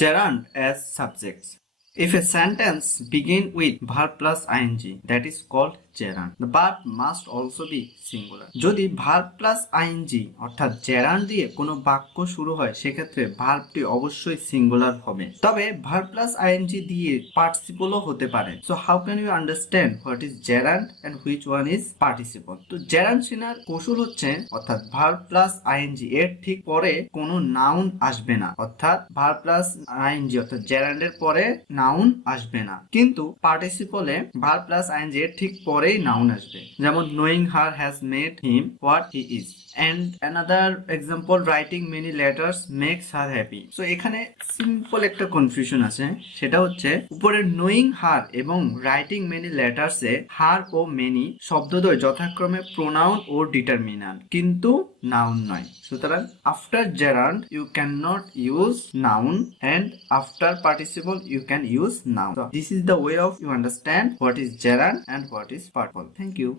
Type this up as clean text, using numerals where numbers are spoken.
Gerund as subjects. If a sentence begins with verb plus ing, that is called gerund. The verb must also be singular. যদি verb plus ing অর্থাৎ gerund দিয়ে কোনো বাক্য শুরু হয় সেক্ষেত্রে ভার্বটি অবশ্যই সিঙ্গুলার হবে। তবে verb plus ing দিয়ে পার্টিসিপলও হতে পারে। So how can you understand what is gerund and which one is participle? তো gerund চেনার কৌশল হচ্ছে অর্থাৎ verb plus ing এর ঠিক পরে কোনো নাউন আসবে না, অর্থাৎ verb plus ing অর্থাৎ gerund এর পরে নাউন আসবে না, কিন্তু পার্টিসিপলে verb plus ing এর ঠিক পরেই নাউন আসবে। যেমন knowing her has made him what he is, and another example writing many letters makes her happy. So এখানে সিম্পল একটা কনফিউশন আছে, সেটা হচ্ছে উপরে knowing her এবং writing many letters এ her ও many শব্দদ্বয় যথাক্রমে প্রোনাউন ও ডিটারমিনার, কিন্তু নাউন নয়। সুতরাং after gerund you cannot use noun and after participle you can use noun. So this is the way of you understand what is gerund and what is participle. Thank you.